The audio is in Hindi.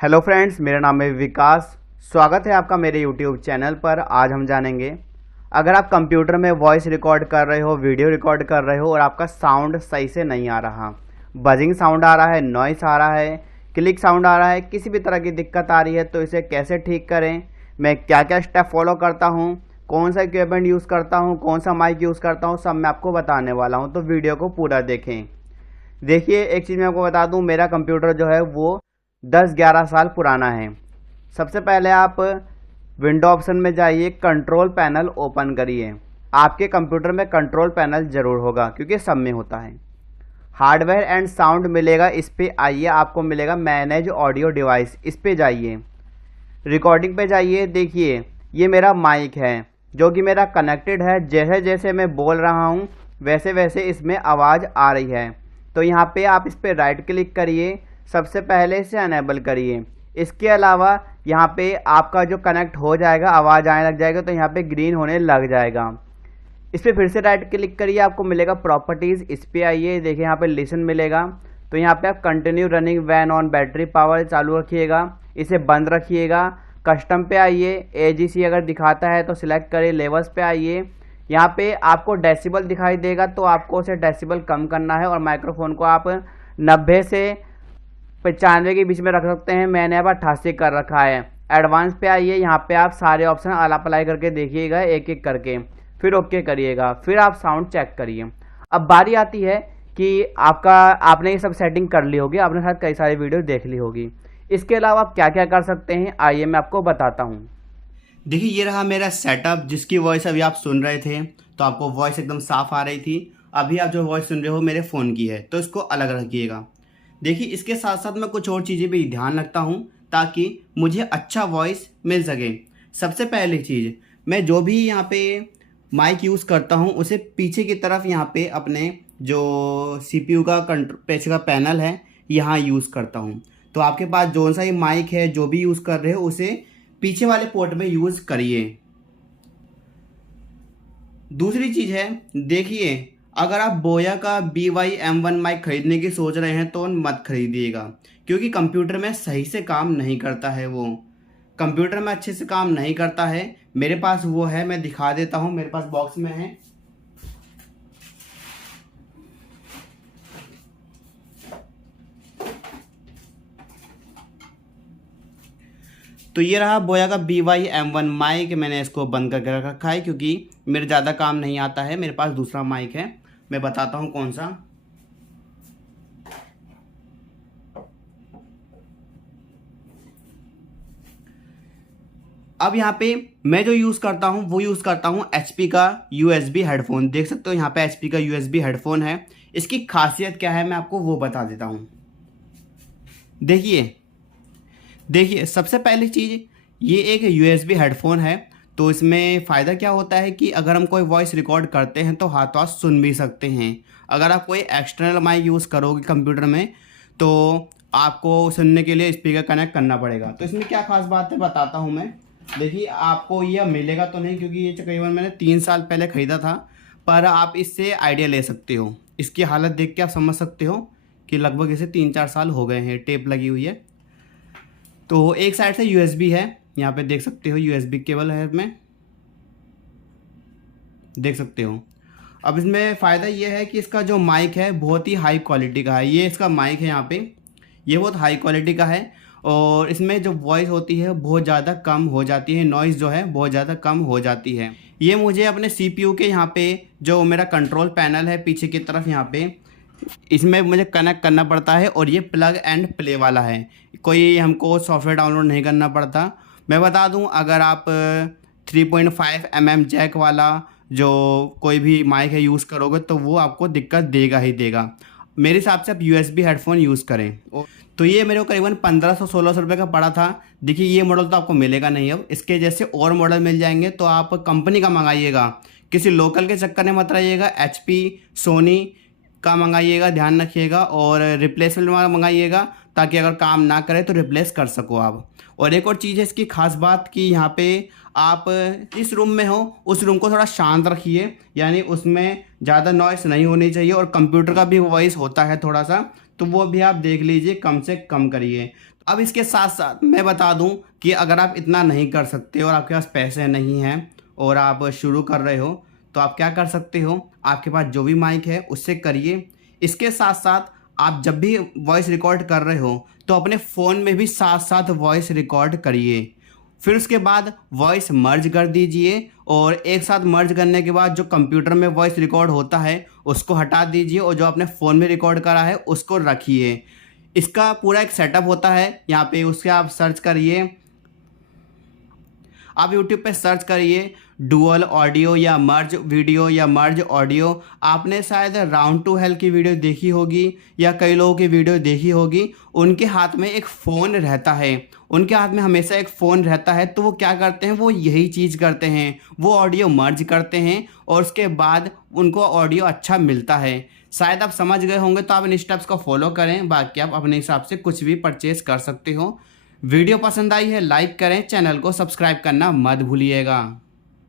हेलो फ्रेंड्स, मेरा नाम है विकास। स्वागत है आपका मेरे यूट्यूब चैनल पर। आज हम जानेंगे, अगर आप कंप्यूटर में वॉइस रिकॉर्ड कर रहे हो, वीडियो रिकॉर्ड कर रहे हो और आपका साउंड सही से नहीं आ रहा, बजिंग साउंड आ रहा है, नॉइस आ रहा है, क्लिक साउंड आ रहा है, किसी भी तरह की दिक्कत आ रही है, तो इसे कैसे ठीक करें, मैं क्या क्या स्टेप फॉलो करता हूँ, कौन सा इक्विपमेंट यूज़ करता हूँ, कौन सा माइक यूज़ करता हूँ, सब मैं आपको बताने वाला हूँ। तो वीडियो को पूरा देखें। देखिए, एक चीज़ मैं आपको बता दूं, मेरा कंप्यूटर जो है वो 10-11 साल पुराना है। सबसे पहले आप विंडो ऑप्शन में जाइए, कंट्रोल पैनल ओपन करिए। आपके कंप्यूटर में कंट्रोल पैनल ज़रूर होगा क्योंकि सब में होता है। हार्डवेयर एंड साउंड मिलेगा, इस पे आइए, आपको मिलेगा मैनेज ऑडियो डिवाइस, इस पे जाइए। रिकॉर्डिंग पे जाइए। देखिए, ये मेरा माइक है जो कि मेरा कनेक्टेड है। जैसे जैसे मैं बोल रहा हूँ वैसे वैसे इसमें आवाज़ आ रही है। तो यहाँ पे आप इस पर राइट क्लिक करिए, सबसे पहले इसे अनेबल करिए। इसके अलावा यहाँ पे आपका जो कनेक्ट हो जाएगा, आवाज़ आने लग जाएगा, तो यहाँ पे ग्रीन होने लग जाएगा। इस पर फिर से राइट क्लिक करिए, आपको मिलेगा प्रॉपर्टीज़, इस पर आइए। देखिए, यहाँ पे लिसन मिलेगा, तो यहाँ पे आप continue running van on battery power चालू रखिएगा, इसे बंद रखिएगा। कस्टम पे आइए, एजीसी अगर दिखाता है तो सिलेक्ट करिए, लेवल्स पे आइए। यहाँ पे आपको डेसिबल दिखाई देगा, तो आपको उसे डेसिबल कम करना है और माइक्रोफोन को आप 90 से 95 के बीच में रख सकते हैं। मैंने अब 88 कर रखा है। एडवांस पे आइए, यहाँ पे आप सारे ऑप्शन अप्लाई करके देखिएगा एक एक करके, फिर ओके करिएगा, फिर आप साउंड चेक करिए। अब बारी आती है कि आपने ये सब सेटिंग कर ली होगी, आपने शायद कई सारी वीडियो देख ली होगी। इसके अलावा आप क्या क्या कर सकते हैं, आइए मैं आपको बताता हूँ। देखिए, ये रहा मेरा सेटअप, जिसकी वॉइस अभी आप सुन रहे थे, तो आपको वॉइस एकदम साफ आ रही थी। अभी आप जो वॉइस सुन रहे हो मेरे फ़ोन की है, तो इसको अलग रखिएगा। देखिए, इसके साथ साथ मैं कुछ और चीज़ें भी ध्यान रखता हूँ ताकि मुझे अच्छा वॉइस मिल सके। सबसे पहली चीज़, मैं जो भी यहाँ पे माइक यूज़ करता हूँ उसे पीछे की तरफ यहाँ पे अपने जो सीपीयू का पीछे का पैनल है यहाँ यूज़ करता हूँ। तो आपके पास जो सा ही माइक है, जो भी यूज़ कर रहे हो, उसे पीछे वाले पोर्ट में यूज़ करिए। दूसरी चीज़ है, देखिए, अगर आप बोया का BY-M1 माइक खरीदने की सोच रहे हैं तो मत खरीदिएगा, क्योंकि कंप्यूटर में सही से काम नहीं करता है। वो कंप्यूटर में अच्छे से काम नहीं करता है। मेरे पास वो है, मैं दिखा देता हूँ, मेरे पास बॉक्स में है। तो ये रहा बोया का BY-M1 माइक। मैंने इसको बंद करके रखा है क्योंकि मेरे ज़्यादा काम नहीं आता है। मेरे पास दूसरा माइक है, मैं बताता हूँ कौन सा। अब यहाँ पे मैं जो यूज़ करता हूँ वो यूज़ करता हूँ HP का USB हेडफोन। देख सकते हो यहाँ पे HP का USB हेडफोन है। इसकी खासियत क्या है मैं आपको वो बता देता हूँ। देखिए देखिए, सबसे पहली चीज़, ये एक USB हेडफोन है। तो इसमें फ़ायदा क्या होता है कि अगर हम कोई वॉइस रिकॉर्ड करते हैं तो हाथों हाथ सुन भी सकते हैं। अगर आप कोई एक्सटर्नल माइक यूज़ करोगे कंप्यूटर में तो आपको सुनने के लिए स्पीकर कनेक्ट करना पड़ेगा। तो इसमें क्या खास बात है बताता हूँ मैं। देखिए, आपको यह मिलेगा तो नहीं, क्योंकि ये तकरीबन मैंने 3 साल पहले ख़रीदा था, पर आप इससे आइडिया ले सकते हो। इसकी हालत देख के आप समझ सकते हो कि लगभग इसे 3-4 साल हो गए हैं, टेप लगी हुई है। तो एक साइड से USB है, यहाँ पे देख सकते हो USB केबल है इसमें, देख सकते हो। अब इसमें फ़ायदा ये है कि इसका जो माइक है बहुत ही हाई क्वालिटी का है। ये इसका माइक है यहाँ पे, ये बहुत हाई क्वालिटी का है और इसमें जो वॉइस होती है बहुत ज़्यादा कम हो जाती है, नॉइज़ जो है बहुत ज़्यादा कम हो जाती है। ये मुझे अपने CPU के यहाँ पे जो मेरा कंट्रोल पैनल है पीछे की तरफ, यहाँ पे इसमें मुझे कनेक्ट करना पड़ता है और ये प्लग एंड प्ले वाला है, कोई हमको सॉफ्टवेयर डाउनलोड नहीं करना पड़ता। मैं बता दूं, अगर आप 3.5 mm जैक वाला जो कोई भी माइक है यूज़ करोगे तो वो आपको दिक्कत देगा ही देगा। मेरे हिसाब से आप USB हेडफोन यूज़ करें। तो ये मेरे को करीबन 1500-1600 रुपये का पड़ा था। देखिए, ये मॉडल तो आपको मिलेगा नहीं, अब इसके जैसे और मॉडल मिल जाएंगे, तो आप कंपनी का मंगाइएगा, किसी लोकल के चक्कर में मत रहिएगा। HP, सोनी का मंगाइएगा, ध्यान रखिएगा, और रिप्लेसमेंट मंगाइएगा ताकि अगर काम ना करे तो रिप्लेस कर सको आप। और एक और चीज़ है इसकी खास बात कि यहाँ पे आप जिस रूम में हो उस रूम को थोड़ा शांत रखिए, यानी उसमें ज़्यादा नॉइस नहीं होनी चाहिए। और कंप्यूटर का भी वॉइस होता है थोड़ा सा, तो वो भी आप देख लीजिए, कम से कम करिए। अब इसके साथ साथ मैं बता दूं कि अगर आप इतना नहीं कर सकते और आपके पास पैसे नहीं हैं और आप शुरू कर रहे हो तो आप क्या कर सकते हो, आपके पास जो भी माइक है उससे करिए। इसके साथ साथ आप जब भी वॉइस रिकॉर्ड कर रहे हो तो अपने फ़ोन में भी साथ साथ वॉइस रिकॉर्ड करिए। फिर उसके बाद वॉइस मर्ज कर दीजिए और एक साथ मर्ज करने के बाद जो कंप्यूटर में वॉइस रिकॉर्ड होता है उसको हटा दीजिए और जो आपने फ़ोन में रिकॉर्ड करा है उसको रखिए। इसका पूरा एक सेटअप होता है, यहाँ पे उसके आप सर्च करिए, आप YouTube पे सर्च करिए डुअल ऑडियो या मर्ज वीडियो या मर्ज ऑडियो। आपने शायद राउंड टू हेल की वीडियो देखी होगी या कई लोगों की वीडियो देखी होगी। उनके हाथ में एक फ़ोन रहता है, उनके हाथ में हमेशा एक फ़ोन रहता है, तो वो क्या करते हैं, वो यही चीज़ करते हैं, वो ऑडियो मर्ज करते हैं और उसके बाद उनको ऑडियो अच्छा मिलता है। शायद आप समझ गए होंगे, तो आप इन स्टेप्स को फॉलो करें, बाकी आप अपने हिसाब से कुछ भी परचेज़ कर सकते हो। वीडियो पसंद आई है लाइक करें, चैनल को सब्सक्राइब करना मत भूलिएगा।